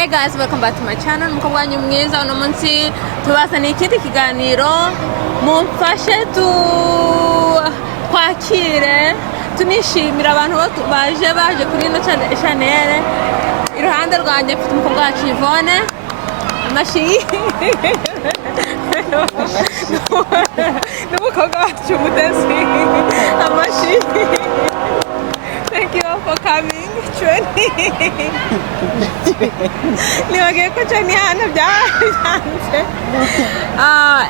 Hey guys, welcome back to my channel. Mukobwa wanyu mwiza uno munsi tubazaniye ikindi kiganiro mumfashe twakire tunishimira abantu baje kuri ino channel. Iruhande rwanjye mfite umukobwa wacu Yvonne amashi n'umukobwa wacu Mutesi amashi. Thank you all for coming.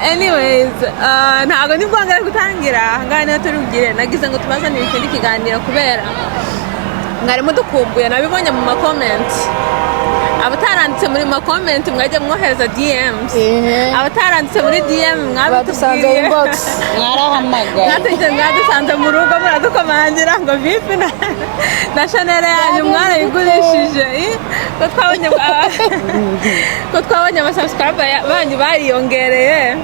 Anyways, ntabwo ndi bwongere gutangira ngaho niyo turubwire nagize ngo tubazanire ikindi kiganiro kubera mwari mudukumbuye nabibonye mu comment. Abataranditse muri comment mwajye mwohereza DMs. Abataranditse muri DM mwabidusanze inbox mwarahamagara. Mwadusanze mu rugo muradukomangira ngo vipi na channel yanyu mwarayigurishije. Ko twabonye aba subscriber banyu bariyongereye.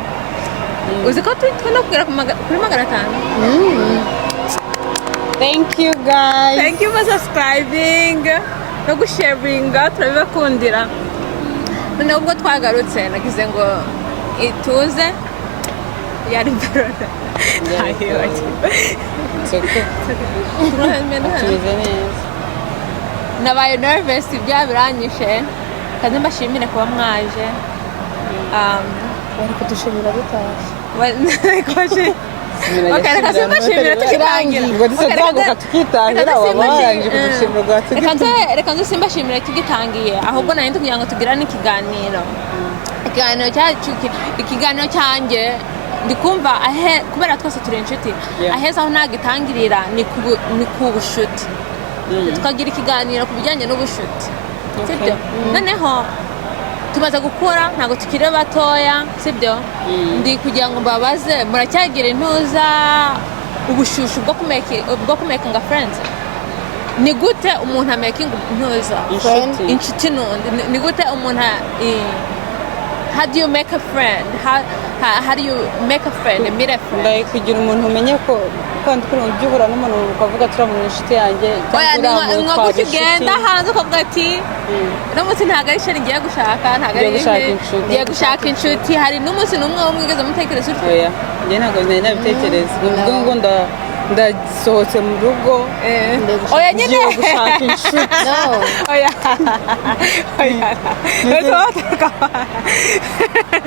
Uzi ko twino kugera kuri 500. Thank you guys. Thank you for subscribing. No gusharinga turabakundira. None ubwo twagarutse nagize ngo ituze yari birona. Ayo. Nabaye nervous ibya biranyishe. Kandi mbashimire kuba mwaje. Bari kudushimira bitaje. Okay, reka simbashimire tugitangira. Ngo dusazaguka tukitangira wabarangije kudushimira tugitangira. Reka simbashimire tugitangiye ahubwo nari kugira ngo tugirane ikiganiro. Ikiganiro cyanjye ndikumva kubera twese turi inshuti. Aheza aho nagitangirira ni ku bushuti. Tukagira ikiganiro ku bijyanye n'ubushuti. Sibyo? Noneho tumaze gukura ntago tukire batoya, sibyo? Ndi kugira ngo mbabaze muracyagira intuza ubushushu bwo kumakinga friends. Ni gute umuntu amaking intuza inshuti ni gute umuntu how do you make a friend? How do you make a friend, meet a friend? Like kugira umuntu umenye ko kandi kuri ubyuhura n'umuntu ukavuga turabona inshuti yanjye cyangwa ngo kugenda hanze ukavuga ati n'umunsi ntago ari sheri ngiye gushaka ngiye gushaka inshuti. Hari n'umunsi n'umwe wo mwigeze mutekereza utyo? Oya njye ntago nabitekereza ubwo ngo ndasohotse mu rugo oya nyine ngiye gushaka inshuti. oya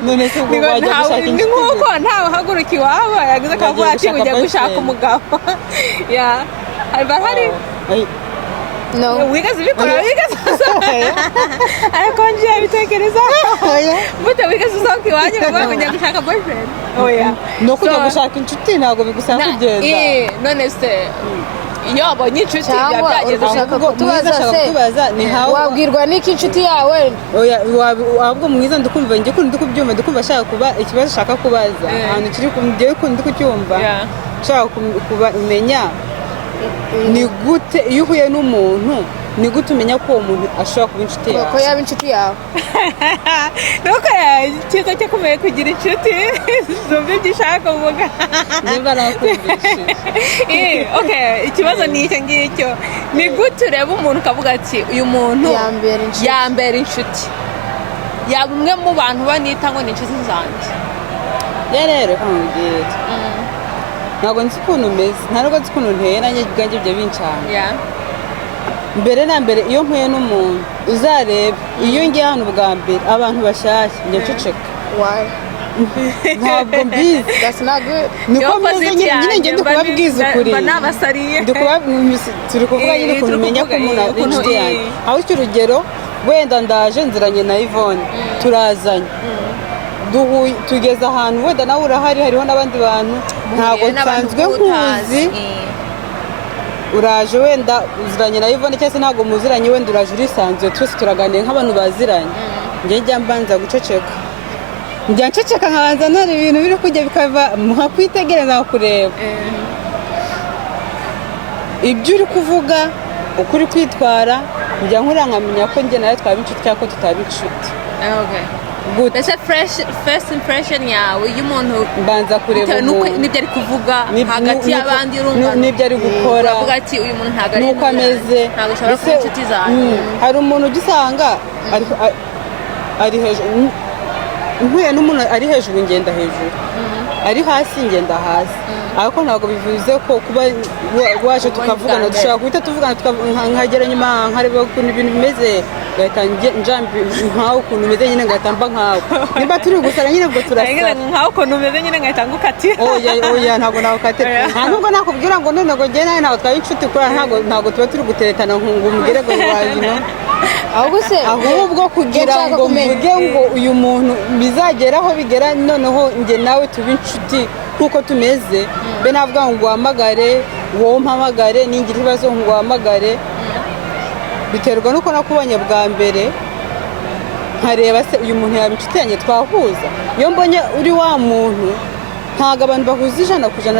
none se ubwo wajya gushaka inshuti nkuko ntawe uhaguruka iwabo yagize akavuga ati ugiye gushaka umugabo. hari no wigeze ubikora ariko ngiye abitekereza bute wigeze usohoka iwanyu ngo ugiye gushaka boyfriend? Oya no kujya gushaka inshuti ntabwo bigusaba kugenda. None se iyo abonye inshuti byageze kutubaza ni hawe wabwirwa n'iki inshuti yawe? Oya ahubwo mwiza ndikumva njye kundi kubyumva ndikumva shaka kuba ikibazo shaka kubaza ahantu kiri kundiye kundi kucyumva shaka kumenya ni gute iyo uhuye n'umuntu ni gute umenya ko uwo muntu ashobora kuba inshuti yawe? Ko yaba inshuti yawe nuko cyiza cyo kumenya kugira inshuti zumva ibyo ushaka kuvuga niba nakumvishije. Okay, ikibazo ni icyo ngicyo. Ni gute ureba umuntu ukavuga ati uyu muntu yambera inshuti, yaba umwe mu bantu banita ngo ni inshuti zanjye? Rero nkubwira ntabwo nzi ukuntu umeze, ntabwo nzi ukuntu nteye nanjye ubwanjye ibyo bincana. Mbere na mbere iyo mpuye n'umuntu uzarebe iyo ngiye hano ubwa mbere abantu bashyashya njya nceceka. Ntabwo mbizi niko meze nyine njye ndi kubabwiza ukuri turi kuvuga nyine ukuntu umenya ko umuntu ari inshuti yanjye. Aho icyo urugero wenda ndaje nziranye na Yvonne turazanye tugeze ahantu wenda nawe urahari hariho n'abandi bantu ntabwo nsanzwe nkuzi. Uraje wenda uziranye na Yvonne cyangwa se ntabwo muziranye wenda uraje urisanzuye twese turaganira nk'abantu baziranye. Njye njya mbanza guceceka njya nceceka nkabanza ntari ibintu biri kujya bikava nkakwitegereza kureba ibyo uri kuvuga uko uri kwitwara njya nkura nkamenya ko njye nawe twaba inshuti cyangwa ko tutaba inshuti. mbese first impression yawe y'umuntu mbanza kureba umuntu n'ibyo ari kuvuga hagati y'abandi urumva n'ibyo ari gukora uravuga ati uyu muntu ntabwo ari nuko ameze ntabwo ushobora kuba inshuti zanjye hari umuntu ugisanga ari hejuru mpuye n'umuntu ari hejuru ngenda hejuru ari hasi ngenda hasi ariko ntabwo bivuze ko kuba waje tukavugana dushobora guhita tuvugana nkagera nyuma nkareba ukuntu ibintu bimeze ngahita njambi nkaho ukuntu umeze nyine ngahita mba nkawe niba turi gusara nyine ubwo turasara nkaho ukuntu umeze nyine ngahita ngukatira oya ntabwo nakukatira nta nubwo nakubwira ngo none ngo njye nawe ntabwo twaba inshuti kubera ntabwo tuba turi guteretana ngo umbwire ngo wabino ahubwo kugira ngo mvuge ngo uyu muntu bizageraho bigera noneho njye nawe tuba inshuti nk'uko tumeze mbe navuga ngo nguhamagare wowe umpamagare ningira ibibazo ngo nguhamagare biterwa n'uko nakubonye bwa mbere nkareba se uyu muntu yaba inshuti yanjye twahuza iyo mbonye uri wa muntu ntabwo abantu bahuza ijana ku ijana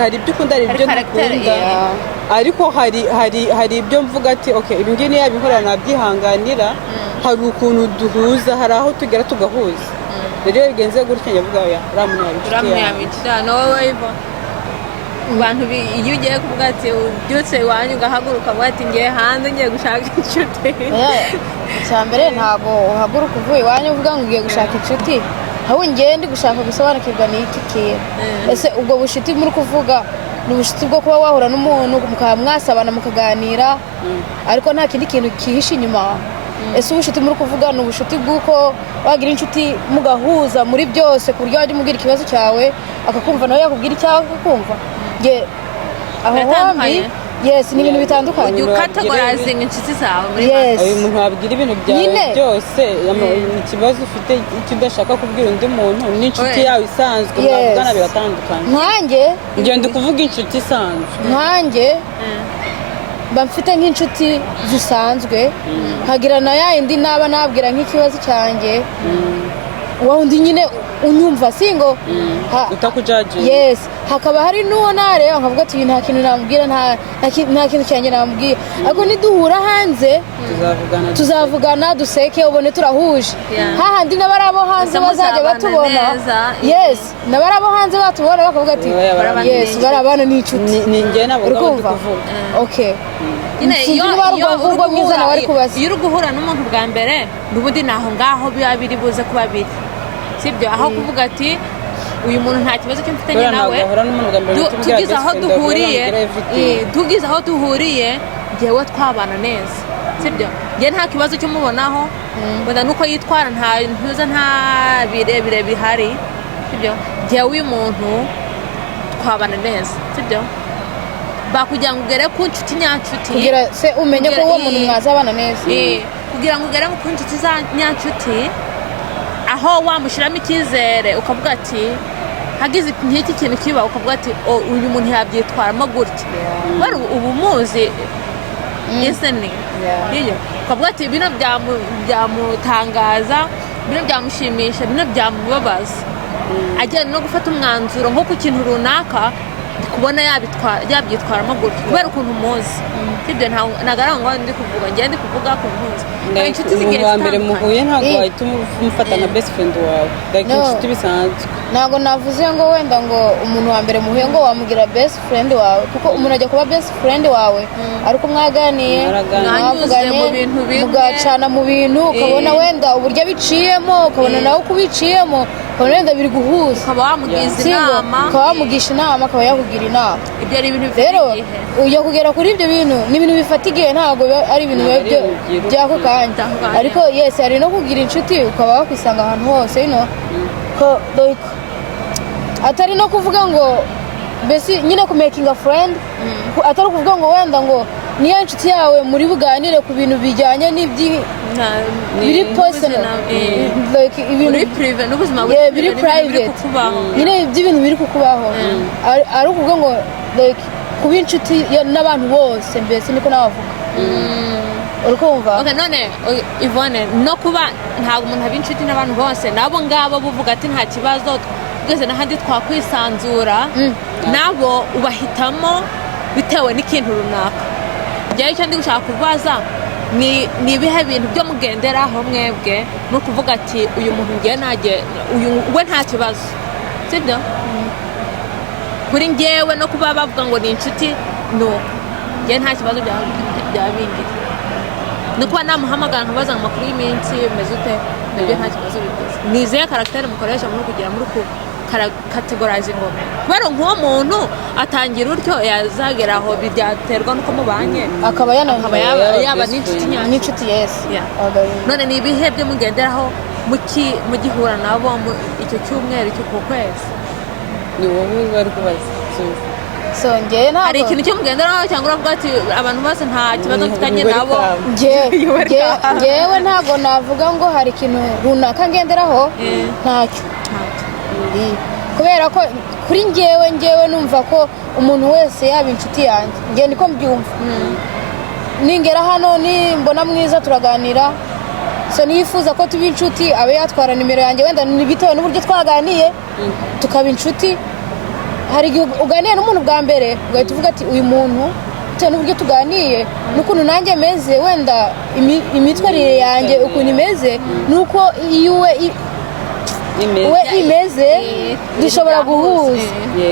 hari ibyo ukunda hari ibyo dukunda ariko hari ibyo mvuga ati ok ibi ngibi niyo yabikora nabyihanganira hari ukuntu duhuza hari aho tugera tugahuza rero iyo bigenze gutya nyavuga ya uriya yaba inshuti yanjye wowe iva abantu iyo ugiye kuvuga ati ubyutse iwanyu ugahaguruka uvuga ati ngiye hanze ngiye gushaka inshuti icya mbere ntabwo uhaguruka uvuye iwanyu uvuga ngo ugiye gushaka inshuti aho ngende gushaka gusobanukirwa n'iki kintu ese ubwo bushuti muri kuvuga ni ubushuti bwo kuba wahura n'umuntu mukaba mwasabana mukaganira ariko nta kindi kintu kihishe inyuma ese ubushuti muri kuvuga ni ubushuti bw'uko wagira inshuti mugahuza muri byose ku buryo wajya umubwira ikibazo cyawe akakumva nawe yakubwira icyawe akakumva aho hombi yes ni ibintu bitandukanye ukategorizinga inshuti zawe muri uyu muntu wabwira ibintu byawe byose ikibazo ufite icyo udashaka kubwira undi muntu n'inshuti yawe isanzwe mwavugana biratandukanye nkanjye ngenda kuvuga inshuti isanzwe nkanjye mba mfite nk'inshuti zisanzwe nkagira na yindi naba nabwira nk'ikibazo cyanjye wa undi nyine unyumva singo utakujaje yes hakaba hari n'uwo nareba nkavuga ati nta kintu namubwira nta kintu cyanjye namubwira ariko niduhura hanze tuzavugana duseke ubone turahuje hahandi n'abari abo hanze bazajya batubona yes n'abari abo hanze batubona bakavuga ati yes barabana n'inshuti ni njye nabo kuvuga okay iyo uri guhura n'umuntu bwa mbere n'ubundi naho ngaho biba biri buze kuba biri sibyo aho kuvuga ati uyu muntu nta kibazo cyo mfitanye nawe tugize aho duhuriye njyewe twabana neza sibyo njye nta kibazo cyo mubonaho wenda nuko yitwara nta birebire bihari sibyo njyewe uyu muntu twabana neza sibyo bakugira ngo ugere ku nshuti nyanshuti kugira se umenye ko uwo muntu mwazabana neza kugira ngo ugere ku nshuti za nyanshuti aho wamushyiramo icyizere ukavuga ati hagize nk'iki kintu kiba ukavuga ati uyu muntu yabyitwaramo gutya ubu muzi iseni ukavuga ati bino byamutangaza bino byamushimisha bino byamubabaza ajyana no gufata umwanzuro nko ku kintu runaka kubona yabyitwaramo gutya kubera ukuntu muzi sibyo ntabwo ari ngo ndi kuvuga ngende kuvuga ku muzi inshuti zigiye zitandukanye mbere muhuye ntabwo wahita umufata nka best friend wawe like inshuti bisanzwe ntabwo navuze ngo wenda ngo umuntu wa mbere muhuye ngo wamugira best friend wawe kuko umuntu ajya kuba best friend wawe ariko mwaganiye mwavuganye mugacana mu bintu ukabona wenda uburyo biciyemo ukabona nawe uko ubiciyemo ukabona wenda biri guhuza ukaba wamugisha inama akaba yakugira inama ibyo ari ibintu rero ujya kugera kuri ibyo bintu ni ibintu bifata igihe ntabwo ari ibintu by'ako kanya ariko yesi hari no kugira inshuti ukaba wakwisanga ahantu hose atari no kuvuga ngo mbese nyine kumekinga friend atari ukuvuga ngo wenda ngo niyo inshuti yawe muri buganire ku bintu bijyanye biri personal biri private n'ubuzima biri private nyine by'ibintu biri kukubaho ari ukuvuga ngo kuba inshuti n'abantu bose mbese niko nabavuga urukumva none Yvonne no kuba ntabwo umuntu aba inshuti n'abantu bose nabo ngabo buvuga ati nta kibazo twese n'ahandi twakwisanzura nabo ubahitamo bitewe n'ikintu runaka njyewe icyo ndi gushaka kubaza ni ibihe bintu byo mugenderaho mwebwe no kuvuga ati uyu muntu ngiye najye uyu we nta kibazo sibyo kuri ngewe no kuba bavuga ngo ni inshuti no ngewe nta kibazo byaba bingira no kuba namuhamagara nkabaza amakuru y'iminsi meze ute nabyo nta kibazo biteze ni izihe karagiteri mukoresha muri kugira muri kategorize ingoma kubera nk'uwo muntu atangira utyo yazagera aho byaterwa n'uko mubanye akaba yaba n'inshuti yesi none ni ibihe byo mugenderaho mugihura nabo icyo cyumweru cy'uko kwezi ni wowe bari kubaza songeye ntabwo hari ikintu cyo mugenderaho cyangwa uravuga ati abantu bose nta kibazo mfitanye nabo ngewe ntabwo navuga ngo hari ikintu runaka ngenderaho ntacyo kubera ko kuri ngewe numva ko umuntu wese yaba inshuti yanjye ngewe niko mbyumva ningera hano nimbona mwiza turaganira so nifuza ko tuba inshuti abe yatwara nimero yanjye wenda bitewe n'uburyo twaganiye tukaba inshuti hari igihe uganiye n'umuntu bwa mbere ugahita uvuga ati uyu muntu bitewe n'uburyo tuganiye n'ukuntu nanjye meze wenda imitwarire yanjye ukuntu imeze nuko we imeze dushobora guhuza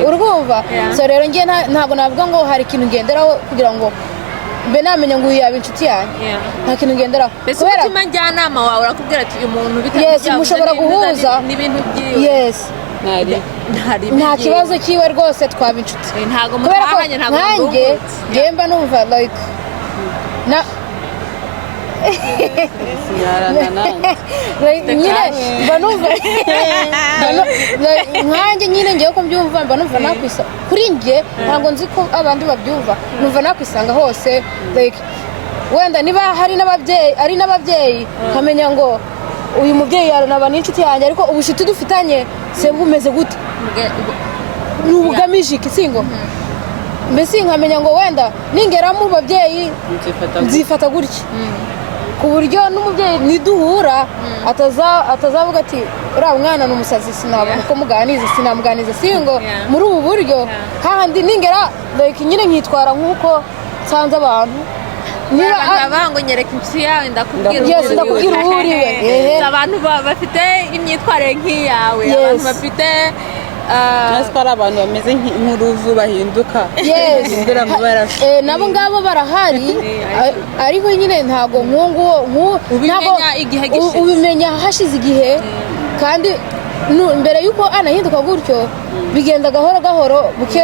urumva so rero ngiye ntabwo navuga ngo hari ikintu ngenderaho kugira ngo mbe namenya ngo uyu yaba inshuti yanjye nta kintu ngenderaho mbese umutima njyanama wawe urakubwira ati uyu muntu yes mushobora guhuza n'ibintu byiwe yes nta kibazo cyiwe rwose twaba inshuti ntabwo mutahanye ntabwo nkanjye ngemba numva like nyine mba numva nkanjye nyine ngewe ko mbyumva mba numva nakwisanga kuri njye ntabwo nzi ko abandi babyumva numva nakwisanga hose like wenda niba hari n'ababyeyi nkamenya ngo uyu mubyeyi yarunaba n'inshuti yanjye ariko ubucuti dufitanye se bumeze gute ni ubugamije iki singo mbese nkamenya ngo wenda ningera mu babyeyi nzifata gutya ku buryo n'umubyeyi niduhura atazavuga ati uriya mwana ni umusazi sinabona uko sinamuganiza singo muri ubu buryo hahandi ningera nyine nkitwara nk'uko nsanze abantu niba ngo nyereka inshuti yawe ndakubwira uwo uriwe abantu bafite imyitwarire nk'iyawe abantu bafite nasi ko ari abantu bameze nk'uruvu bahinduka bahindura amabara nabo ngabo barahari ariko nyine ntabwo ubimenya hashize igihe kandi mbere y'uko anahinduka gutyo bigenda gahoro buke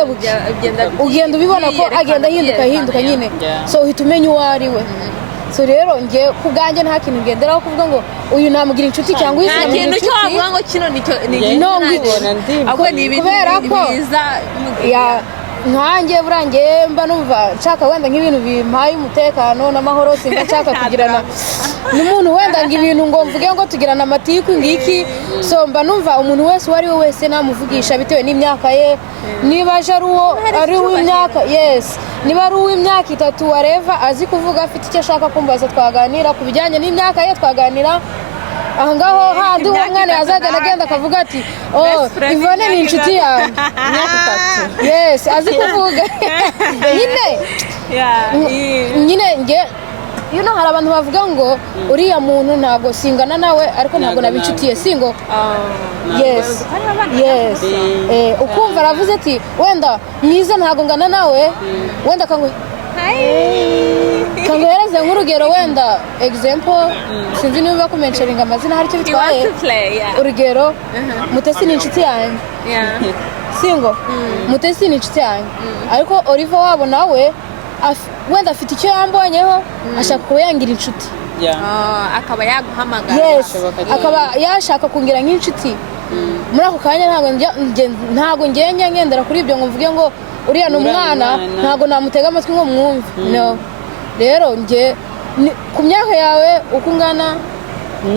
ugenda ubibona ko agenda ahinduka nyine so uhita umenya uwo ari we so rero nge ku bwanjye nta kintu ngenderaho kuvuga ngo uyu namugira inshuti cyangwa uyu sinamugira inshuti nta kintu cyo wavuga ngo kino ni ibintu kubera ko nkanjye burangiye mba numva nshaka wenda nk'ibintu bimpaye umutekano n'amahoro simba nshaka kugirana n'umuntu wenda ngo ibintu ngo mvuge ngo tugirana amatiku ngiki so mba numva umuntu wese uwo ari we wese namuvugisha bitewe n'imyaka ye niba aje ari uw'imyaka niba ari uw'imyaka 3 wareva azi kuvuga afite icyo ashaka kumbaza twaganira ku bijyanye n'imyaka ye twaganira aha ngaho handi umwana yazajya agenda akavuga ati Ivone ni inshuti yanjye yes azi kuvuga nyine nge hari abantu bavuga ngo uriya muntu ntabwo singana nawe ariko ntabwo nabicutiye singo yes ukumva aravuze ati wenda mwiza ntabwo ngana nawe wenda kanguhereze nk'urugero wenda example sinzi niba bakumensheringa amazina hari icyo bitwaye urugero Mutesi ni inshuti yanjye singo Mutesi ni inshuti yanjye ariko Oliver wabo nawe wenda afite icyo yambonyeho ashaka kuba yangira inshuti akaba yaguhamagara akaba yashaka kungira nk'inshuti muri ako kanya ntabwo ngenda ngendera kuri ibyo ngo mvuge ngo uriya ni umwana ntabwo namutega amatwi ngo mwumve no rero nge ku myaka yawe uko ungana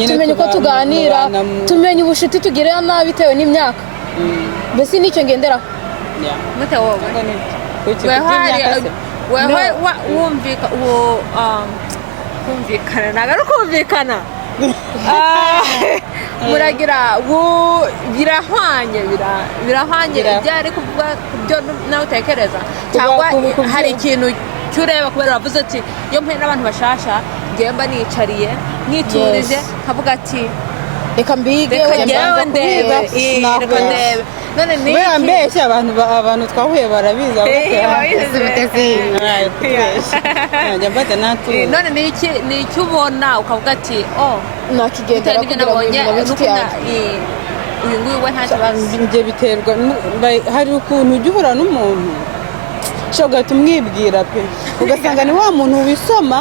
tumenye uko tuganira tumenye ubucuti tugirana bitewe n'imyaka mbese nicyo ngenderaho wewe kumvikana ntabwo ari ukumvikana muragira birahwanye ibyo ari kuvuga ku byo nawe utekereza cyangwa hari ikintu cyureba kubera wavuze ati iyo mpuye n'abantu bashasha ngewe mba nicariye mwiturije nkavuga ati reka mbige reka ngewe ndebe reka ndebe none ni iki mbese abantu twahuye barabizi none ni iki ubona ukavuga ati nakigendera kugira ngo uyu nguyu we nta kibazo njye biterwa hari ukuntu ujya uhura n'umuntu ushobora ugahita umwibwira pe ugasanga ni wa muntu wisoma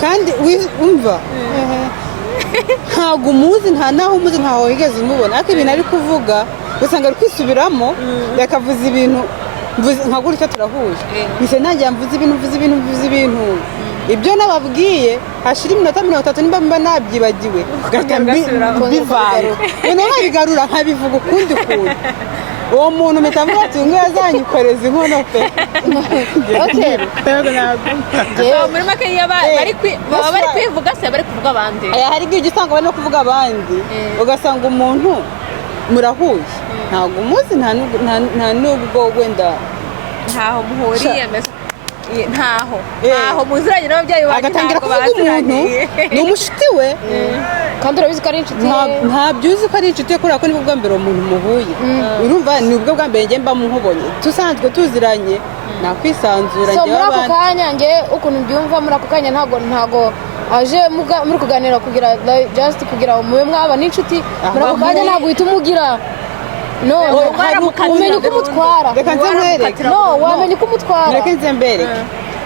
kandi wumva ntabwo umuzi nta naho umuzi ntaho wigeze umubona ariko ibintu ari kuvuga ugasanga ari kwisubiramo yakavuza ibintu nka gutya turahuye mbese nanjye mvuze ibintu ibyo nababwiye hashira iminota 30 nimba mba nabyibagiwe gahita mbivanga noneho nkabigarura nkabivuga ukundi kuntu uwo muntu mpita mvuga ati ngo yazanyikoreza inkono pe muri make baba bari kwivuga se bari kuvuga abandi hari igihe usanga bari no kuvuga abandi ugasanga umuntu murahuye ntabwo umuzi nta nubwo wenda ntaho muhuriye ntaho muziranye n'ababyeyi banyu agatangira kuvuga umuntu ni umushuti we kandi urabizi ko ari inshuti ntabyo uzi ko ari inshuti ye kubera ko nibwo bwa mbere umuntu muhuye urumva ni ubwo bwa mbere njye mba muhubonye dusanzwe tuziranye nakwisanzura njyewe muri ako kanya njye ukuntu mbyumva muri ako kanya ntago aje muri kuganira kugira just kugira ngo mube mwaba n'inshuti muri ako kanya ntabwo uhita umugira umenya uko umutwara reka nze mwereke wamenya uko umutwara reka nze mbereke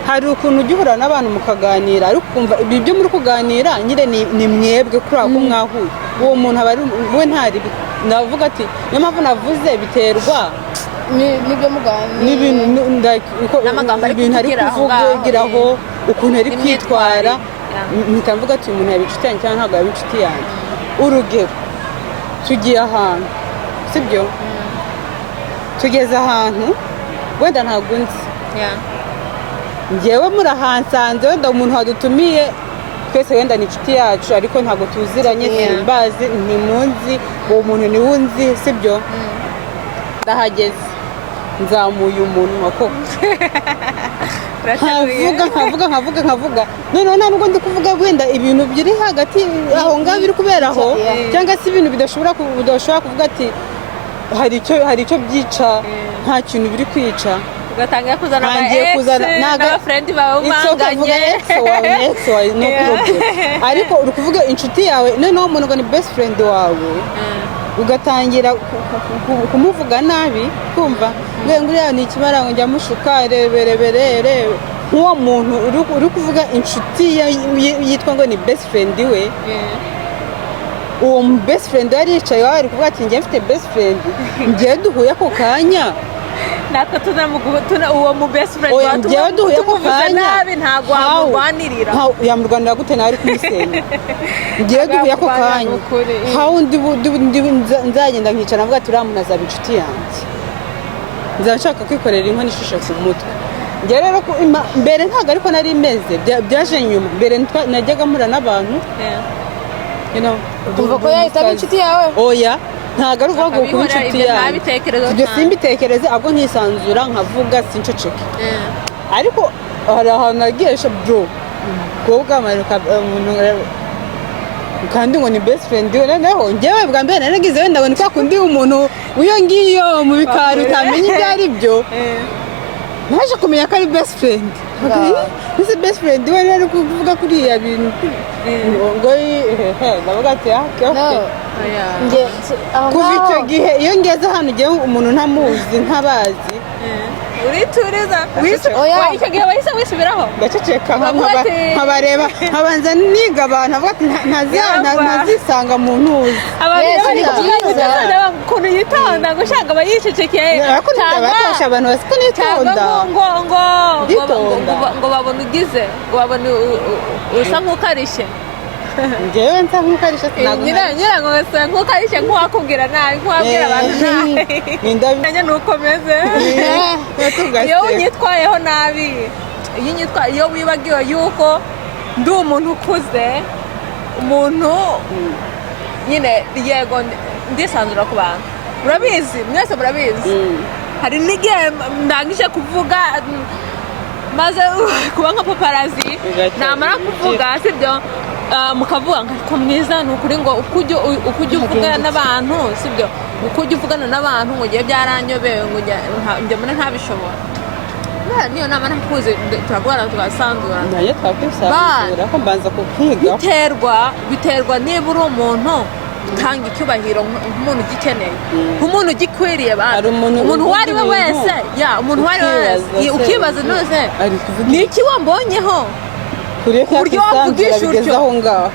hari ukuntu ujya uhura n'abantu mukaganira ariko ukumva ibyo muri kuganira nyine ni mwebwe kuri ako mwahuye uwo muntu aba ari we ntari navuga ati niyo mpamvu navuze biterwa n'ibyo muganira ibintu ari kuvugiraho ukuntu ari kwitwara mpita mvuga ati uyu muntu yaba inshuti yanjye cyangwa ntabwo yaba inshuti yanjye urugero tugiye ahantu sibyo tugeze ahantu wenda ntabwo nzi ngewe murahansanze wenda umuntu wadutumiye twese wenda ni inshuti yacu ariko ntabwo tuziranye simbazi ntimunzi uwo muntu niwe unzi sibyo ndahageze nzamuye umunwa koko nkavuga noneho nta nubwo ndi kuvuga wenda ibintu biri hagati aho ngaho biri kuberaho cyangwa se ibintu bidashobora kuvuga ati hari icyo byica nta kintu biri kwica ugatangira kuzana n'abafrendi bawe umanganye ariko uri kuvuga inshuti yawe noneho umuntu ngo ni best friend wawe ugatangira kumuvuga nabi kumva nguriya ni ikibarango njya mushuka rebe nk'uwo muntu uri kuvuga inshuti yitwa ngo ni best friend we uwo best friend yari yicaye wawe ari kuvuga ati njye mfite best friend njyewe duhuye ako kanya natwe uwo mu best friend njyewe duhuye ako kanya nabi ntabwo wamurwanirira yamurwanira gute nawe ari kumusenya njyewe duhuye ako kanya hawundi nzagenda nkicara navuga ati uriya muntu azaba inshuti yanjye nzaba nshaka kwikorera inkono ishusho ku mutwe njyewe rero mbere ntabwo ariko nari imeze byaje nyuma mbere najyaga mpura n'abantu umva ko yahita aba inshuti yawe oya ntabwo ari ukuvuga ngo kuba inshuti yawe ibyo simbitekereze ahubwo nkisanzura nkavuga sinceceke ariko hari ahantu nagiye bro kuvuga kandi ngo ni best friend we noneho njyewe bwa mbere naragize wenda ngo ni kwa kundi umuntu w'iyo ngiyo mu bikari utamenya ibyo ari byo naje kumenya ko ari best friend ese best friend we rero kuvuga kuriya bintu ngo ndavuga ati kuva icyo gihe iyo ngeze hano ugiye umuntu ntamuzi ntabazi urituriza icyo gihe wahise wisubiraho ndaceceka nkabareba nkabanza niga abantu avuga ati ntazisanga mu ntuzi ukuntu yitonda ngo ushaka aba yicecekeye batasha abantu basi ko nitonda ngo babone ugize ngo babone usa nk'ukarishye njyewe nsa nk'ukarishye ngira ngo ngasa nk'ukarishye nk'uwakubwira nabi nk'uwabwira abantu nabi nanjye nuko meze iyo unyitwayeho nabi iyo wibagiwe yuko ndi umuntu ukuze umuntu nyine yego ndisanzura ku bantu murabizi mwese murabizi hari n'igihe ndangije kuvuga maze kuba nka paparazi namara kuvuga sibyo mukavuga ngo ariko mwiza ni ukuri ngo uko ujya uvugana n'abantu sibyo uko ujya uvugana n'abantu ngo ugiye byaranyobeye ngo njye mbona ntabishobora niyo nama nakuze turagorana tugasandura nayo twakwisanzura ko mbanza kukwiga biterwa niba uri umuntu utanga icyubahiro nk'umuntu ugikeneye nk'umuntu ugikwiriye umuntu uwo ari we wese umuntu uwo ari we wese ukibaza nose ni iki wambonyeho uburyo wavugisha bigeze aho ngaho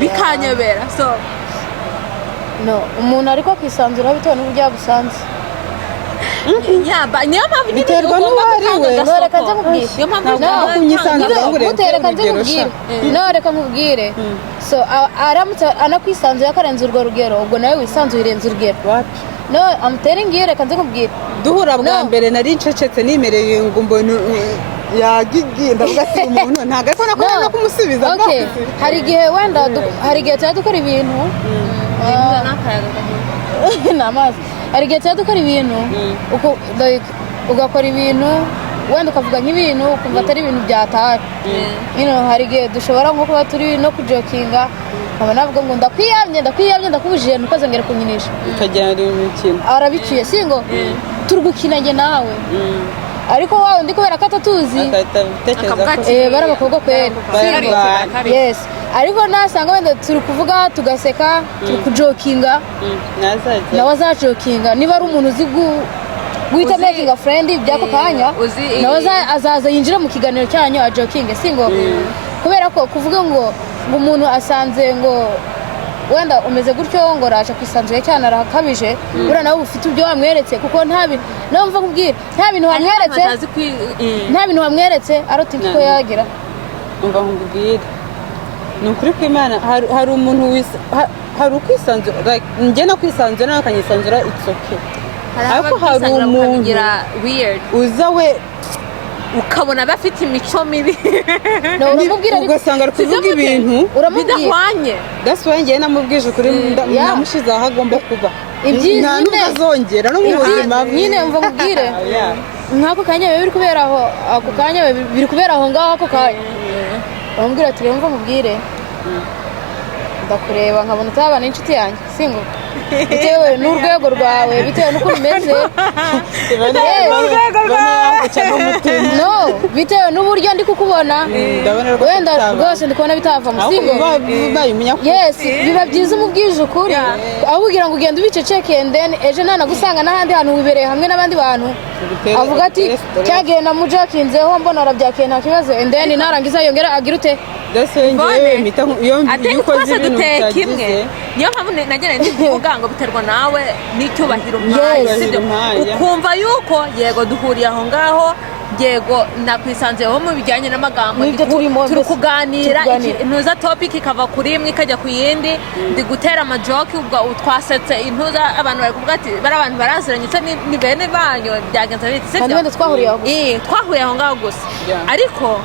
bikanyobera umuntu ariko akisanzura bitewe n'uburyo yagusanze niyo mpamvu biterwa n'uwo ari we reka nze nkubwire niyo mpamvu reka nze nkubwire reka nkubwire aramutse anakwisanzuye akarenza urwo rugero ubwo nawe wisanzuye urenze urugero amutera ingiye reka nze nkubwire duhura bwa mbere nari ncecetse nimereye ngo mbona yagiye ndavuga ati umuntu ntabwo ariko nakubona no kumusubiza hari igihe wenda hari igihe tuba dukora ibintu n'amazi hari igihe tuba dukora ibintu ugakora ibintu wenda ukavuga nk'ibintu ukumva atari ibintu byataye hari igihe dushobora nko kuba turi no kujokinga nkaba navuga ngo ndakwiyamye ndakubujije ntukoze ngere kunyinisha ukajyana imikino arabiciye si ngo turi gukina njye nawe ariko wawe ndi kubera ko atatuzi bari abakobwa kwera yes ariko nasanga wenda turi kuvuga tugaseka turi kujokinga nawe azajokinga niba ari umuntu uzi guhita making a friend by'ako kanya nawe azaza yinjira mu kiganiro cyanyu ajokinge singo kubera ko kuvuga ngo umuntu asanze ngo wenda umeze gutyo ngo raje kwisanzuye cyane arakabije bura nawe ufite ibyo wamweretse kuko nawe mva kubwira nta bintu wamweretse aroti ko yagira umva nkubwire ni ukuri kw'Imana hari umuntu hari ukwisanzura njye no kwisanzura nawe akanyisanzura it's okay ariko hari umuntu uza we ukabona bafite imico mibi ugasanga ari kuvuga ibintu bidahwanye gasuye njye namubwije ukuri namushize aho agomba kuba nta n'ubwo azongera no mu buzima nyine mva mubwire nk'ako kanya biri kubera aho ako kanya biri kubera aho ngaho ako kanya bamubwira ati mva mubwire ndakureba nkabona utabana n'inshuti yanjye singo bitewe n'urwego rwawe bitewe n'uko umeze bitewe n'uburyo ndi kukubona wenda rwose ndi kubona bitava mu singo yes biba byiza umubwije ukuri aho kugira ngo ugende ubiceceke then ejo nanagusanga n'ahandi hantu wibereye hamwe n'abandi bantu avuga ati cyagiye namujakinzeho mbona arabyakiye nta kibazo and then narangiza yongera agira ute iyo ukoze ibintu bitagize niyo mpamvu nagira ndi kuvuga ngo biterwa nawe n'icyubahiro ukumva yuko yego duhuriye aho ngaho yego nakwisanzeho mu bijyanye n'amagambo turi kuganira intuza topic ikava kuri imwe ikajya ku yindi ndi gutera amajoke ubwo twasetse intuza abantu bari kuvuga ati bari abantu baraziranye se ni bene banyu byagenze bite sibyo twahuriye aho ngaho gusa ariko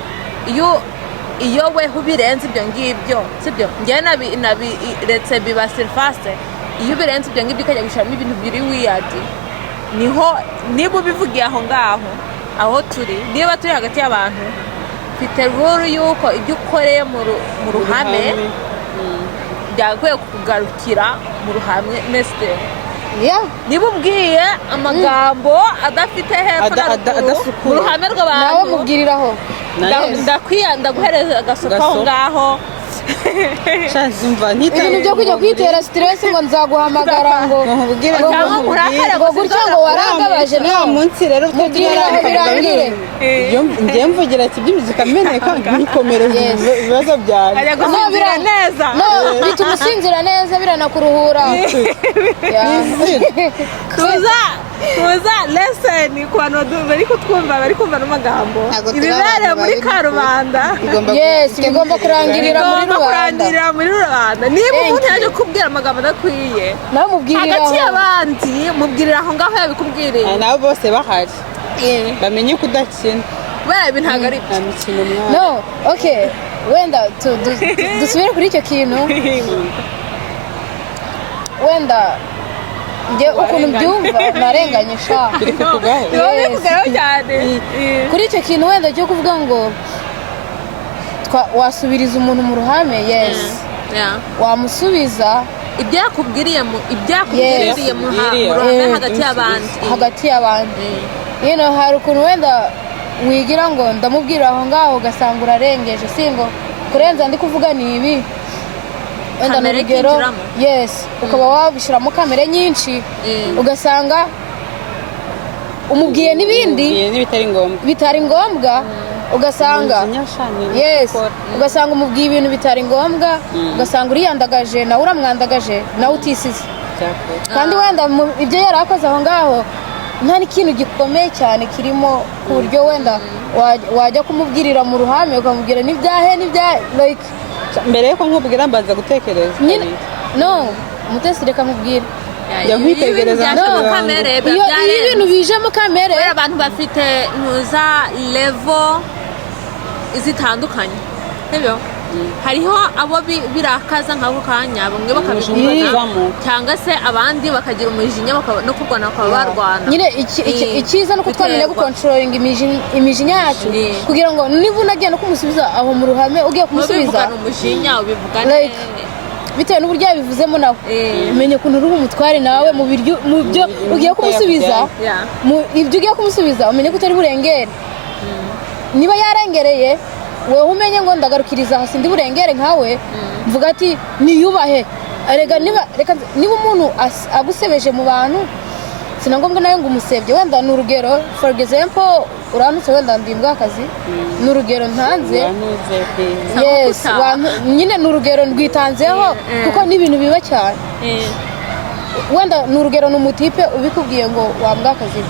iyo we ubirenze ibyo ngibyo sibyo njye nabiretse biba surface iyo ubirenze ibyo ngibyo ukajya gushyiramo ibintu biri wiyadi niba ubivugiye aho ngaho aho turi niba turi hagati y'abantu mfite ruru y'uko ibyo ukoreye mu ruhame byakwiye kukugarukira mu ruhame nesite niba ubwiye amagambo adafite hepfo na ruguru mu ruhame rw'abantu nawe mubwiriraho ndaguhereza agasuka aho ngaho ibintu byo kujya kwitera stress ngo nzaguhamagara ngo gutya ngo warangabaje nawe munsi rero mubwiriraho birangire njye mvugira ati by'imizika ameneka ntikomereze ibibazo byawe bituma usinzira neza biranakuruhura tuza leseni ku bantu bari kutwumva bari kumva n'amagambo ibibereye muri karubanda bigomba kurangirira muri rubanda niba umuntu yaje kubwira amagambo adakwiye hagati y'abandi mubwirira aho ngaho yabikubwiriye nabo bose bahari bamenye ko udakina ibi ntabwo ari nta mikino mwana no okay wenda dusubire kuri icyo kintu wenda njye ukuntu mbyumva narenganye sha biri kukugahe kuri icyo kintu wenda cyo kuvuga ngo wasubiriza umuntu mu ruhame yes wamusubiza ibyo yakubwiriye mu ruhame hagati y'abandi hari ukuntu wenda wigira ngo ndamubwira aho ngaho ugasanga urarengeje singo kurenza ndi kuvuga ni ibi wenda ni urugero yes ukaba wabishyiramo kamere nyinshi ugasanga umubwiye n'ibindi bitari ngombwa ugasanga yes ugasanga umubwiye ibintu bitari ngombwa ugasanga uriyandagaje nawe uramwandagaje nawe utisize kandi wenda ibyo yari akoze aho ngaho nta n'ikintu gikomeye cyane kirimo ku buryo wenda wajya kumubwirira mu ruhame ukamubwira n'ibyahe like mbere yuko nkubwira mbaza gutekereza no umutesi reka nkubwire jya nkwitegereza iyo ibintu bijemo kamere abantu bafite ntuza level zitandukanye sibyo hariho abo birakaza nk'ako kanya bamwe bakabivuga cyangwa se abandi bakagira umujinya no kurwana bakaba barwana nyine icyiza nuko twamenya gukontrolinga imijinya yacu kugira ngo niba unagiye no kumusubiza aho mu ruhame ugiye kumusubiza umujinya ubivugane bitewe n'uburyo yabivuzemo nawe umenye ukuntu uri umutware nawe mu byo ugiye kumusubiza ibyo ugiye kumusubiza umenye ko utari burengere niba yarengereye wowe umenye ngo ndagarukiriza hasi ndi burengere nkawe mvuga ati niyubahe niba umuntu agusebeje mu bantu sina ngombwa nawe ngo umusebye wenda ni urugero for example uranutse wenda ndimbwa akazi ni urugero ntanze yes nyine ni urugero rwitanzeho kuko ni ibintu biba cyane wenda ni urugero ni umutipe ubikubwiye ngo wambwa akazi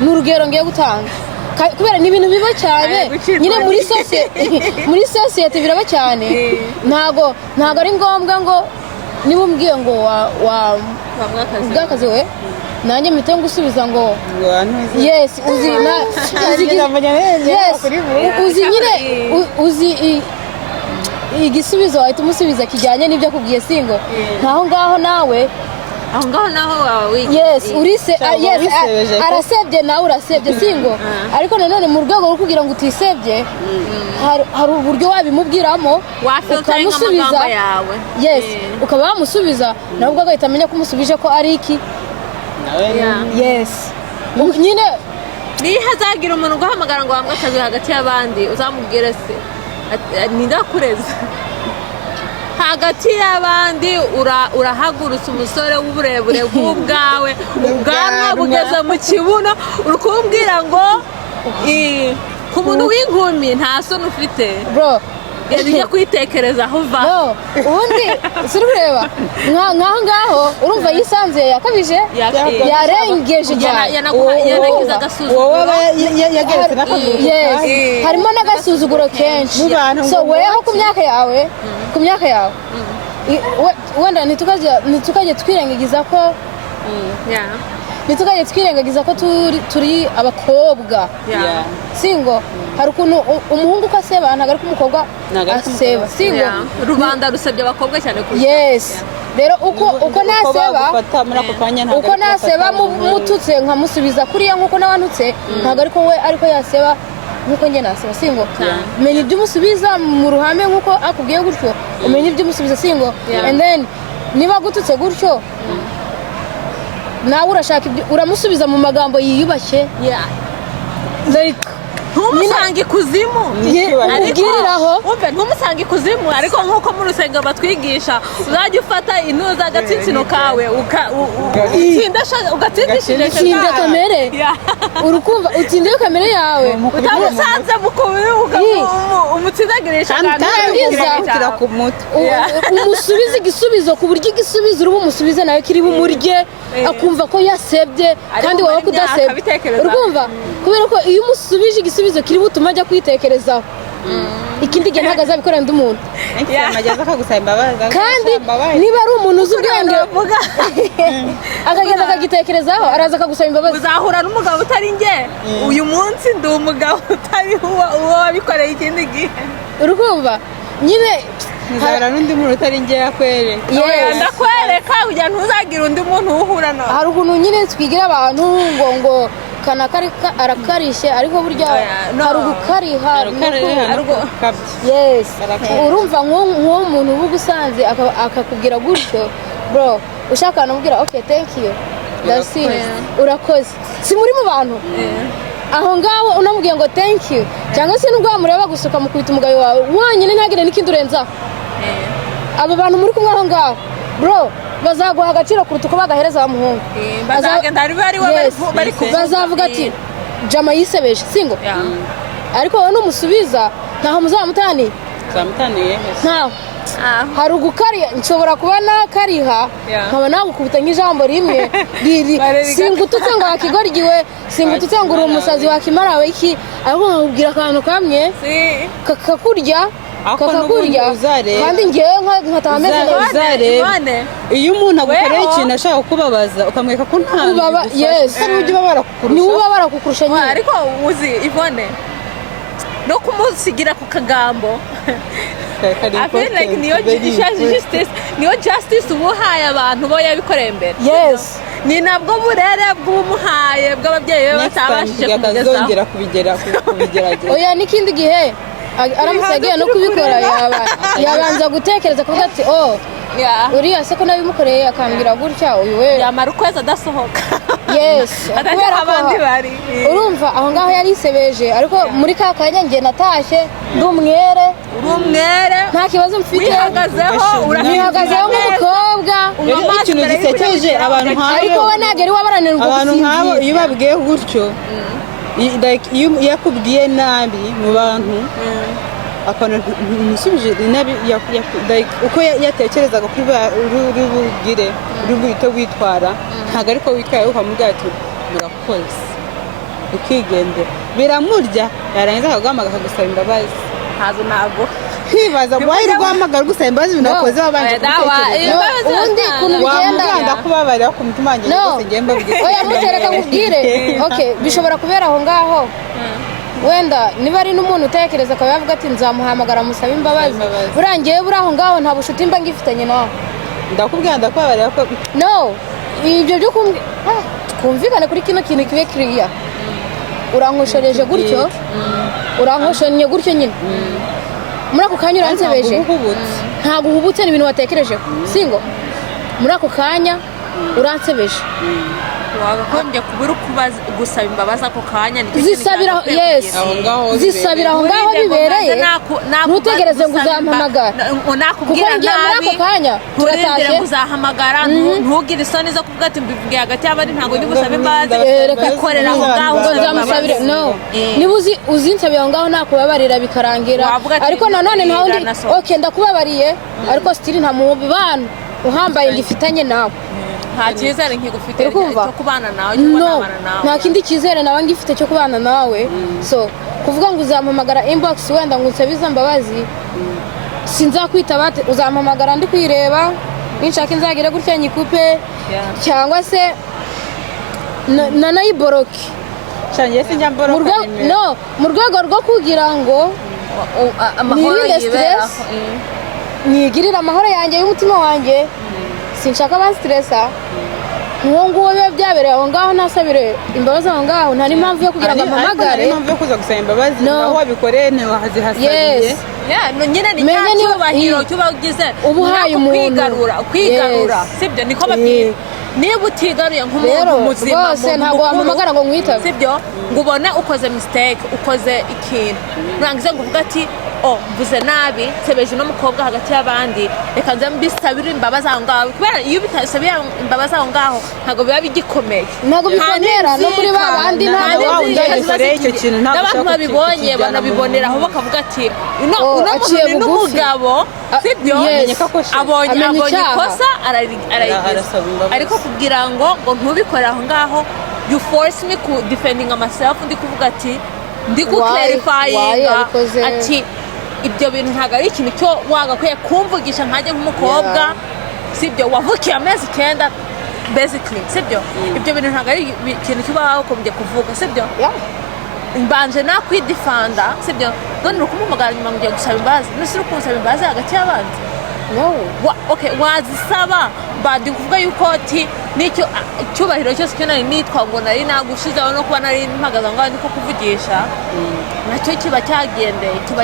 ni urugero ngiye gutanga kubera ni ibintu biba cyane nyine muri sosiyete biraba cyane ntago ari ngombwa ngo niba umbwiye ngo wambwa akazi we nanjye mpite ngusubiza ngo yes uzi igisubizo wahita umusubiza kijyanye n'ibyo akubwiye singo nkaho ngaho nawe aho ngaho naho wawe yes arasebye nawe urasebye singo ariko nanone mu rwego rwo kugira ngo utisebye hari uburyo wabimubwiramo ukamusubiza yes ukaba wamusubiza nawe ubwo agahita amenya ko umusubije ko ari iki yes nyine niyo hazagira umuntu uguhamagara ngo wambwe akazi hagati y'abandi uzamubwire se nindakureze hagati y'abandi urahagurutse umusore w'uburebure bw'ubwawe ubwanwa bugeze mu kibuno uri kumbwira ngo ku muntu w'inkumi nta soni ufite bro ujya kwitekereza aho uva ubundi suri kureba nk'aho ngaho urumva yisanzuye yakabije yarengeje cyane yanagize agasuzuguro yageretse n'akaguru harimo n'agasuzuguro kenshi so weho ku myaka yawe wenda ntitukajye twirengagiza ko ntitugajye twirengagiza ko turi abakobwa singo hari ukuntu umuhungu uko aseba ntabwo ari ko umukobwa aseba singo rubanda rusebye abakobwa cyane kurusha yes rero uko naseba mututse nkamusubiza kuriya nk'uko nawanutse ntabwo ariko yaseba nk'uko njye naseba singo umenya ibyo umusubiza mu ruhame nk'uko akubwiye gutyo umenya ibyo umusubiza singo and then niba agututse gutyo nawe urashaka uramusubiza mu magambo yiyubashye ntumusange ikuzimu ntumusange ikuzimu ariko nk'uko mu rusengero batwigisha uzajya ufata intuza agatsinsino kawe ugatsindisha kamere urukumva utsindiye kamere yawe utamusanze mu kubiri umutsindagirisha umusubize igisubizo ku buryo igisubizo uri bumusubize nawe kiri bumurye akumva ko yasebye kandi wowe kudasebye urumva kubera ko iyo umusubije igisubizo kiri butuma ajya kwitekerezaho ikindi gihe ntabwo azabikorera undi muntu kandi niba ari umuntu uzi ubwenge akagenda akagitekerezaho araza akagusaba imbabazi uzahura n'umugabo utari njye uyu munsi ndi umugabo utari uwo wabikoreye ikindi gihe urumva nyine ntizabura n'undi muntu utari ngeya kwere ndakwereka kugira ntuzagire undi muntu uhura nawe hari ukuntu nyine twigira abantu ngo kana arakarishye ariko burya hari ugukariha yes urumva nk'uwo muntu uba ugusanze akakubwira gutyo bro ushaka anamubwira okay thank you that's it urakoze si muri mu bantu aho ngaho unamubwiye ngo thank you cyangwa se nubwo wamureba gusuka mukubita umugabo wawe wonyine ntagire n'ikindi urenzaho abo bantu muri kumwe aho ngaho bro bazaguha agaciro kuruta uko bagahereza wa muhungu bazavuga ati jama yisebeje singo ariko wowe numusubiza ntaho muzamutaniye ntaho hari ugukariha nshobora kuba nakariha nkaba nagukubita nk'ijambo rimwe singututse ngo wakigoryiwe singututse ngo uri umusazi wakimarawe iki ariko nkakubwira akantu kamwe kakakurya kandi ngewe nkataha ameze neza iyo umuntu agukorera ikintu ashaka kukubabaza ukamwereka ko nta niwe ubabara kukurusha nyine ariko uzi Yvonne no kumusigira ku kagambo I feel like niyo justice ubuhaye abantu bo yabikoreye mbere yes ni nabwo burere bw'umuhaye bw'ababyeyi be batabashije kubigerageza oya n'ikindi gihe aramutse agiye no kubikora yabanza gutekereza kuvuga ati uriya se ko nabimukoreye akambwira gutya uyu we yamara ukwezi adasohoka yes kubera abandi bari urumva aho ngaho yari isebeje ariko muri ka kanya njye natashye ndi umwere nta kibazo mfite wihagazeho nk'umukobwa ikintu gisekeje abantu nk'abo ariko we nagera iwabaranirwa abantu nk'abo iyo babwiye gutyo iyo yakubwiye nabi mu bantu akana umusubije nabi uko yatekerezaga kuri uri bugire uri buhite witwara ntabwo ariko witwaye ukamubwira ati murakoze ukigendera biramurya yarangiza akaguhamagara akagusaba imbabazi ntabwo nkibaza wari guhamagara gusaba imbabazi binakoze wabanje gutekereza ubundi ukuntu bigenda ndakubabarira ku mutima wanjye rwose ngiye mbabwira oya mutereka nkubwire okay bishobora kubera aho ngaho wenda niba ari n'umuntu utekereza akaba yavuga ati nzamuhamagara musaba imbabazi burangiye buri aho ngaho nta bushuti mba ngifitanye nawe ndakubwira ndakubabarira ko no ibyo byo twumvikane kuri kino kintu kibe kiriya urankoshereje gutyo urankoshonye gutyo nyine muri ako kanya uransebeje ntabwo uhubutse ni ibintu watekerejeho singo muri ako kanya uransebeje wagakombye kubura gusaba imbabazi ako kanya zisabira aho ngaho bibereye ntutegereze ngo uzampamagara kuko ngiye muri ako kanya turatashye uzahamagara ntugire isoni zo kuvuga ati mbivugiye hagati y'abandi ntabwo ndi gusaba imbabazi bikorera aho ngaho ngo nzamusabire no niba uzinsabira aho ngaho nakubabarira bikarangira ariko nanone nta wundi okay ndakubabariye ariko sitiri nta mubano uhambaye ngifitanye nawe nta cyizere nkigufite cyo kubana nawe nta kindi cyizere nawe ngifite cyo kubana nawe so kuvuga ngo uzampamagara inbox wenda ngo unsabe izo mbabazi sinzakwitaba uzampamagara ndi kwireba ninshaka inzagire gutya nyikupe cyangwa se nanayiboroke mu rwego rwo kugira ngo nirinde stress nigirire amahoro yanjye y'umutima wanjye sinshaka abansitiresa nk'uwo nguwo biba byabereye aho ngaho ntasabire imbabazi aho ngaho nta n'impamvu yo kugira ngo ampamagare nta n'impamvu yo kuza gusaba imbabazi aho wabikoreye ntiwazihasabiye nyine ni cya cyubahiro cyuba ugize ubuhaye umuntu kwigarura sibyo niko babwira niba utigaruye nk'umuntu muzima rwose ntabwo wampamagara ngo nkwitabe sibyo ngo ubone ukoze mistake ukoze ikintu nurangize ngo uvuge ati mvuze nabi nsebeje n'umukobwa hagati y'abandi reka nze mbisabire imbabazi aho ngaho kubera iyo bitasabiye imbabazi aho ngaho ntabwo biba bigikomeye ntabwo bikomera no kuri ba bandi ntabwo n'abantu babibonye banabiboneraho bakavuga ati uno muntu ni n'umugabo sibyo abonye ikosa arayigira ariko kugira ngo ntubikore aho ngaho you force me to defending myself ndi kuvuga ati ndi guclarifyinga ati ibyo bintu ntabwo ari ikintu cyo wagakwiye kumvugisha nkajya nk'umukobwa sibyo wavukiye amezi 9 basically sibyo ibyo bintu ntabwo ari ikintu kiba wakombye kuvuga sibyo mbanje nakwidefanda sibyo none uri kumumagara nyuma ngo ugiye gusaba imbabazi nese uri kumusaba imbabazi hagati y'abandi okay wazisaba bandi kuvuga yuko ati nicyo cyubahiro cyose cyo nari nitwa ngo nari nagushizeho no kuba nari mpagaza ngo ndiko kuvugisha nacyo kiba cyagendeye kiba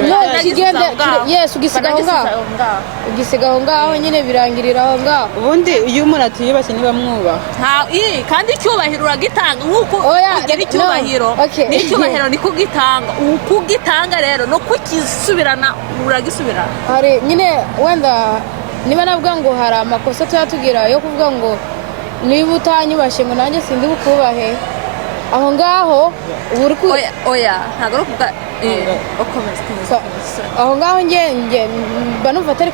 yes ugisigaho ngaho nyine birangirira aho ngaho ubundi iyo umuntu atiyubashye niba mwubaha kandi icyubahiro uragitanga nk'uko ugira icyubahiro n'icyubahiro ni kugitanga ukugitanga rero no kukisubirana uragisubirana hari nyine wenda niba navuga ngo hari amakosa tuyatugira yo kuvuga ngo niba utanyubashye ngo nanjye sindi bukubahe aho ngaho oya ntabwo ari ukuvuga aho ngaho njye mba numva atari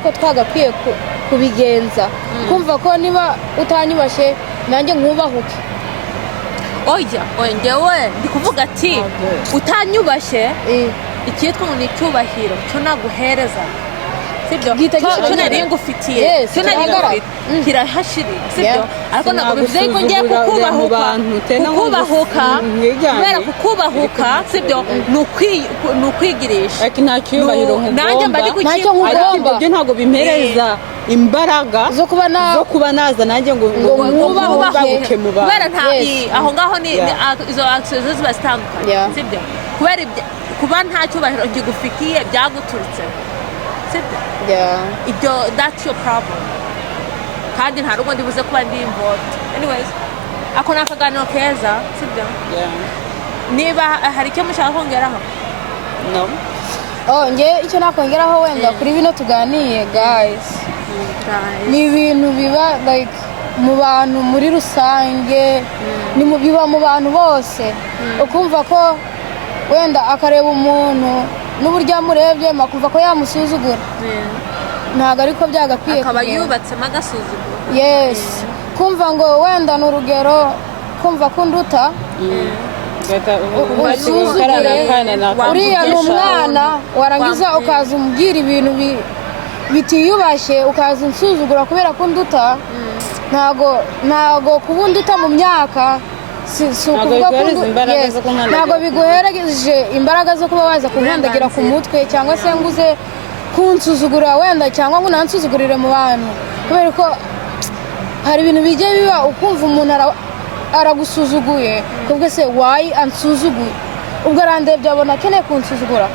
ko twagakwiye kubigenza kumva ko niba utanyubashye nanjye nkubahuke oya njyewe ndi kuvuga ati utanyubashye icyitwa ngo ni icyubahiro cyo naguhereza sibyo cyo nari ngufitiye cyo nari ngufitiye kirahashirira sibyo ariko ntabwo bivuze ko ngiye kukubahuka kubera kukubahuka sibyo ni ukwigirisha ariko nta cyubahiro nkugomba ibyo ntabwo bimpereza imbaraga zo kuba naza nanjye ngo mwubahuke mu bantu kubera aho ngaho ni izo actions ziba zitandukanye sibyo kubera kuba nta cyubahiro kigufitiye byaguturutse sibyo ibyo that's your problem kandi nta rugo ndibuze kuba ndi involved anyways ako ni akaganiro keza sibyo niba hari icyo mushaka kongeraho njye icyo nakongeraho wenda kuri bino tuganiye guys ni ibintu biba like mu bantu muri rusange biba mu bantu bose ukumva ko wenda akareba umuntu n'uburyo amurebye makumva ko yamusuzugura ntabwo ariko byagakwiye akaba yubatsemo agasuzuguro yes kumva ngo wenda ni urugero kumva ko unduta uriya ni umwana warangiza ukaza umubwira ibintu bitiyubashye ukaza unsuzugura kubera ko unduta ntabwo kuba unduta mu myaka ntabwo biguhereje imbaraga zo kuba waza kunkandagira ku mutwe cyangwa se ngo uze kunsuzugura wenda cyangwa ngo unansuzugurire mu bantu kubera ko hari ibintu bijya biba ukumva umuntu aragusuzuguye kubwo se wayi ansuzuguye ubwo arandebye abona akeneye kunsuzugura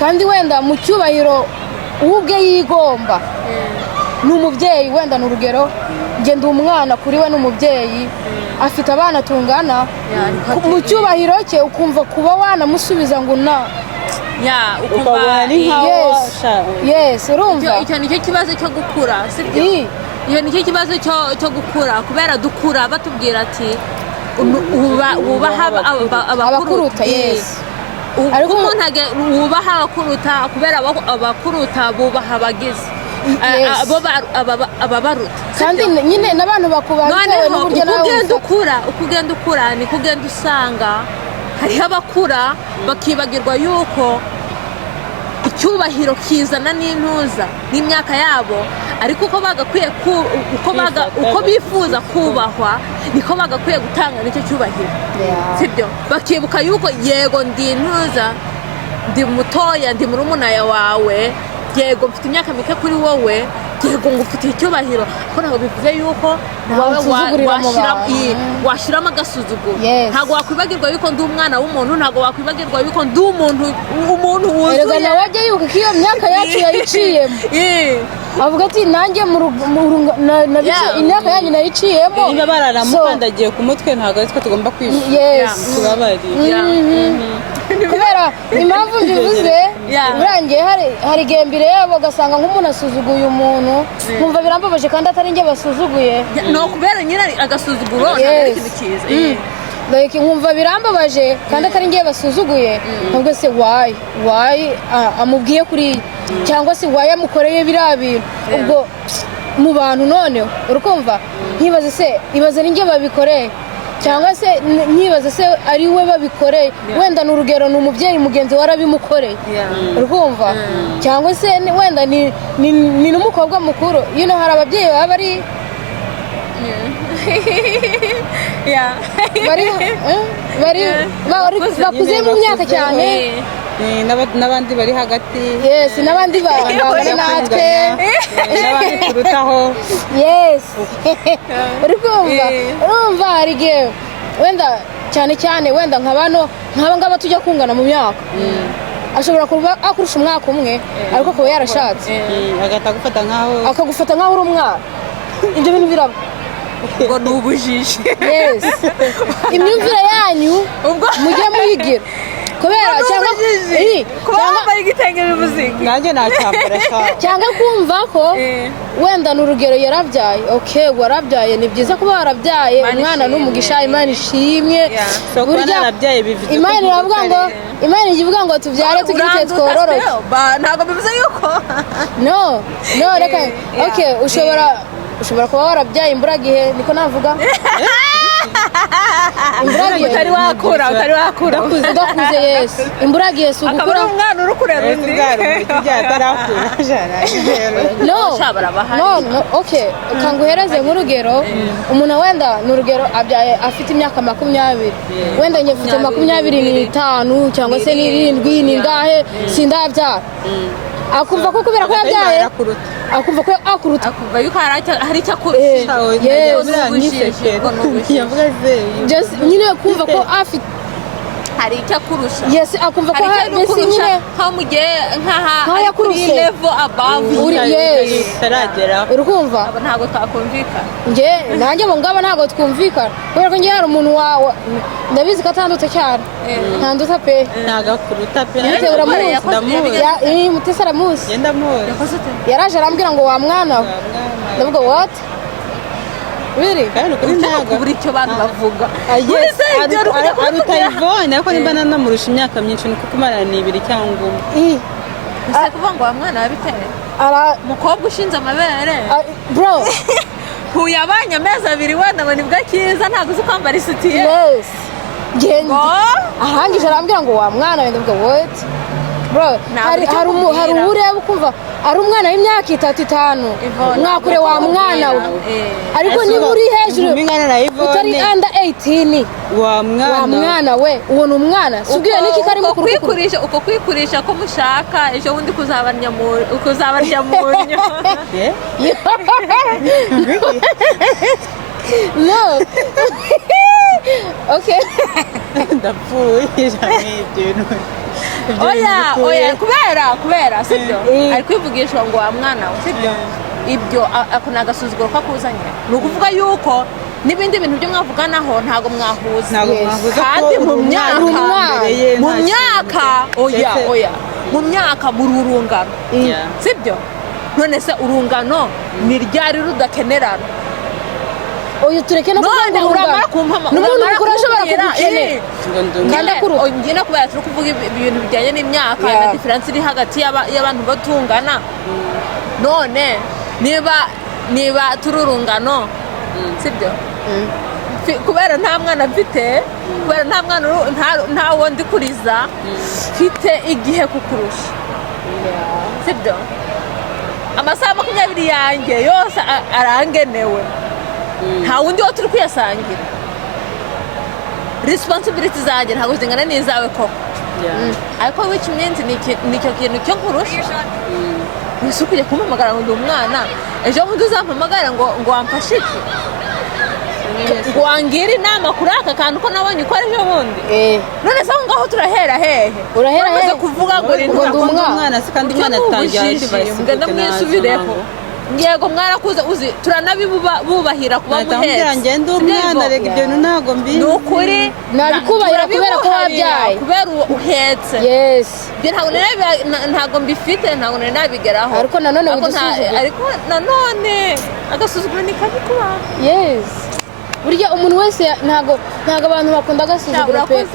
kandi wenda mu cyubahiro ubwe yigomba ni umubyeyi wenda ni urugero ngenda umwana kuri we ni umubyeyi afite abana tungana mu cyubahiro cye ukumva kuba wanamusubiza ngo ukabona ni nkaho urumva icyo nicyo kibazo cyo gukura sibyo iyo nicyo kibazo cyo gukura kubera dukura batubwira ati wubaha abakuruta ariko umuntu wubaha abakuruta kubera abakuruta bubaha abagize ababaruta kandi nyine n'abantu bakubaha bitewe n'uburyo nawe uko ugenda ukura ni ko ugenda usanga hariho abakura bakibagirwa yuko icyubahiro kizana n'intuza n'imyaka yabo ariko uko bagakwiye uko bifuza kubahwa niko bagakwiye gutanga nicyo cyubahiro sibyo bakibuka yuko yego ndi intuza ndi mutoya ndi murumuna wawe yego mfite imyaka mike kuri wowe yego ngo ufite icyubahiro ko ntabwo bivuze yuko washyiramo agasuzuguro ntabwo wakwibagirwa yuko ndi umwana w'umuntu ntabwo wakwibagirwa yuko ndi umuntu wuzuye nawe ajya yibuka ko iyo myaka yacu yayiciyemo avuga ati nanjye imyaka yanyu nayiciyemo niba bararamukandagiye ku mutwe ntabwo ari twe tugomba kwishyura tubabarira kubera impamvu mbivuze urangiye hari igihe mbere yabo ugasanga nk'umuntu asuzuguye umuntu nkumva birambabaje kandi atari njye basuzuguye ni ukubera nyine agasuzuguro ntabwo ari ikintu cyiza nkumva birambabaje kandi atari njye basuzuguye ntabwo se wayi amubwiye kuriya cyangwa se wayi amukoreye biriya bintu ubwo mu bantu noneho urikumva ibaze ni njye babikoreye cyangwa se nkibaza se ari we babikoreye wenda ni urugero ni umubyeyi mugenzi we arabimukoreye urumva cyangwa se wenda ni n'umukobwa mukuru hari ababyeyi baba Yeah. bakuze mu myaka cyane n'abandi bari hagati yes n'abandi bangana natwe n'abandi turutaho yes uri kumva urumva hari igihe wenda cyane wenda nk'aba ngaba tujya kungana mu myaka ashobora kuba akurusha umwaka umwe ariko akaba yarashatse akagufata nk'aho uri umwana ibyo bintu biraba ngo ni ubujiji yes imyumvire yanyu mujye muyigira kubera cyangwa igitenge bimuzinga nanjye nacyambara cyangwa kumva ko wenda ni urugero yarabyaye okay warabyaye ni byiza kuba warabyaye umwana n'umugisha Imana ishimwe burya Imana ivuga ngo tubyare tugire twororoke ntabwo bivuze yuko no reka okay ushobora kuba warabyaye imburagihe niko navuga imburagihe utari wakura udakuze yes imburagihe si ugukura akaba umwana uri kureba undi no okay kanguhereze nk'urugero umuntu wenda ni urugero abyaye afite imyaka 20 wenda njye mfite 25 cyangwa se 7 ningahe sindabyara akumva ko kubera ko yabyaye akumva ko akuruta akumva yuko hari icyo akurusha just nyine kumva ko afite hari icyo akurusha yes akumva ko mbese nyine nka mugiye nkaha kuri level above uri yes taragera urukumva ntabwo twakumvikana nanjye bo ngaba ntabwo twumvikana kubera ko njye hari umuntu ndabizi ko atandutse cyane ntanduta pe ntagakuruta pe mutesi aramuzi yaraje arambwira ngo wa mwana we ndavuga what really buri icyo bantu bavuga aruta Yvonne ariko nimba nanamurusha imyaka myinshi ni kuko Imana ni 2 cyangwa 1 ese kuvuga ngo wa mwana wabiteye umukobwa ushinze amabere bro huyabanye amezi 2 wenda ngo nibwo akiza ntabwo uzi kwambara isutiye yes arangije arambwira ngo wa mwana wenda ndavuga what bro hari ureba ukumva ari umwana w'imyaka 3-5 mwakure wa mwana we ariko niba uri hejuru utari under 18 wa mwana we uwo ni umwana subwiye niki karimo kwikurisha ko mushaka ejo bundi kuzabarya munyo no okay ndapfuye oya kubera sibyo ari kwivugishwa ngo wa mwana we sibyo ibyo ako ni agasuzuguro kakuzanye ni ukuvuga yuko n'ibindi bintu byo mwavuganaho ntabwo mwahuza kandi mu myaka muri urungano sibyo none se urungano ni ryari rudakenerana oya tureke no kuvuga n'umuntu mukuru ashobora kugukenera kandi ngina kubera turi kuvuga ibintu bijyanye n'imyaka na difference iri hagati y'abantu batungana none niba tururungano sibyo kubera nta mwana mfite kubera nta wundi kuriza mfite igihe kukurusha sibyo amasaha 20 yanjye yose arangenewe nta wundi wo turi kuyasangira responsibility zanjye ntabwo zingana n'izawe koko ariko which means nicyo kintu cyo nkurusha ese ukujya kumpamagara ngo ndi umwana ejo bundi uzampamagara ngo wamfashe iki ngo wangire inama kuri aka kantu ko nabonye uko ari ejo bundi none se aho ngaho turahera hehe uramaze kuvuga ngo ndi umwana se kandi umwana atangiye ngenda mwisubireho yego mwarakuze uzi turanabibubahira kuba muhetse ngende umwana rega ibyo ntago mbizi ni ukuri nabikubahira kubera ko wabyaye kubera uhetse yes ntago mbifite ntago nari nabigeraho ariko nanone udusuzugura ariko nanone agasuzuguro ni kabi kuba yes burya umuntu wese ntago abantu bakunda agasuzuguro pe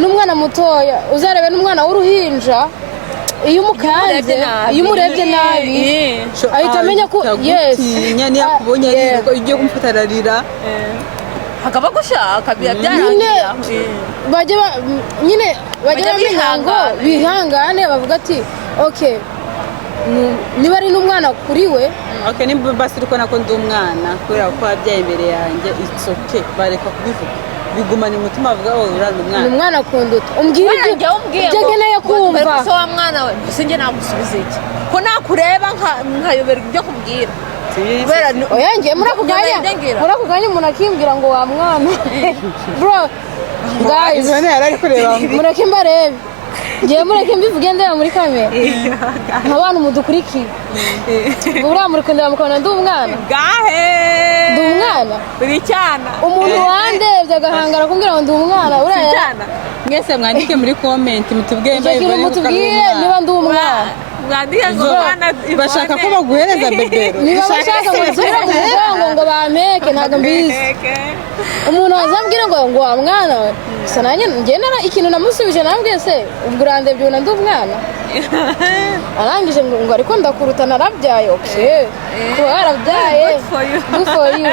n'umwana mutoya uzarebe n'umwana w'uruhinja iyo umurebye nabi ahita amenya ko yes nyane yakubonye ariko igiye kumfatararira hakaba gushaka byarangira bajya bihangane bavuga ati okay niba ari n'umwana kuri we okay nimba basi uriko nako ndi umwana kubera ko wabyaye imbere yanjye it's okay bareka kubivuga bigumana umutima bavuga oh urana umwana ni umwana akunda uta umbwira ibyo nkeneye kumva so wa mwana we sinjye nagusubiza iki ko nakureba nkayoberwa ibyo kumbwira oya ngiye muri ako kanya umuntu akimbwira ngo wa mwana bro guys mureke mbarebe ngiye mureke mbivuge ndeba muri kamera nk'abantu mudukurikiye buriya muri kundeba mukabona ndi umwana ndi umwana uri cyana umuntu wandebye agahangara kumbwira ngo ndi umwana uriya mwese mwandike muri comment mutubwire niba ndi umwana mwandike ngo mwana bashaka ko baguhereza bebero niba bashaka ngo nsubire mu mugongo ngo bampeke ntabwo mbizi umuntu wazambwira ngo wa mwana we gusa nanjye ngenda ikintu namusubije nambwiye se ubwo urandebye ubona ndi umwana arangije ngo ariko ndakuruta narabyaye okay kuba warabyaye good for you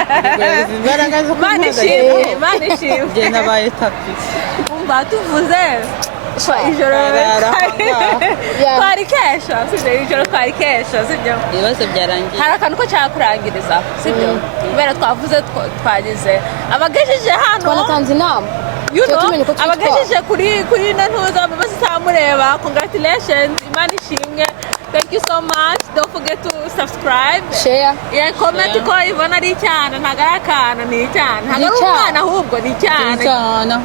imbaraga zo kumugana Imana ishimwe njye nabaye tapi umva tuvuze ijoro twari kesha sibyo ijoro twari kesha sibyo ibibazo byarangiye hari akantu ko cyakurangiriza sibyo kubera twavuze twagize abagejeje hano twanatanze inama abagejeje kuri ino ntuza bose utamureba congratulations Imana ishimwe thank you so much don't forget to subscribe share comment ko ibona ari icyana ntabwo ari akana ni icyana ntabwo ari umwana ahubwo ni icyana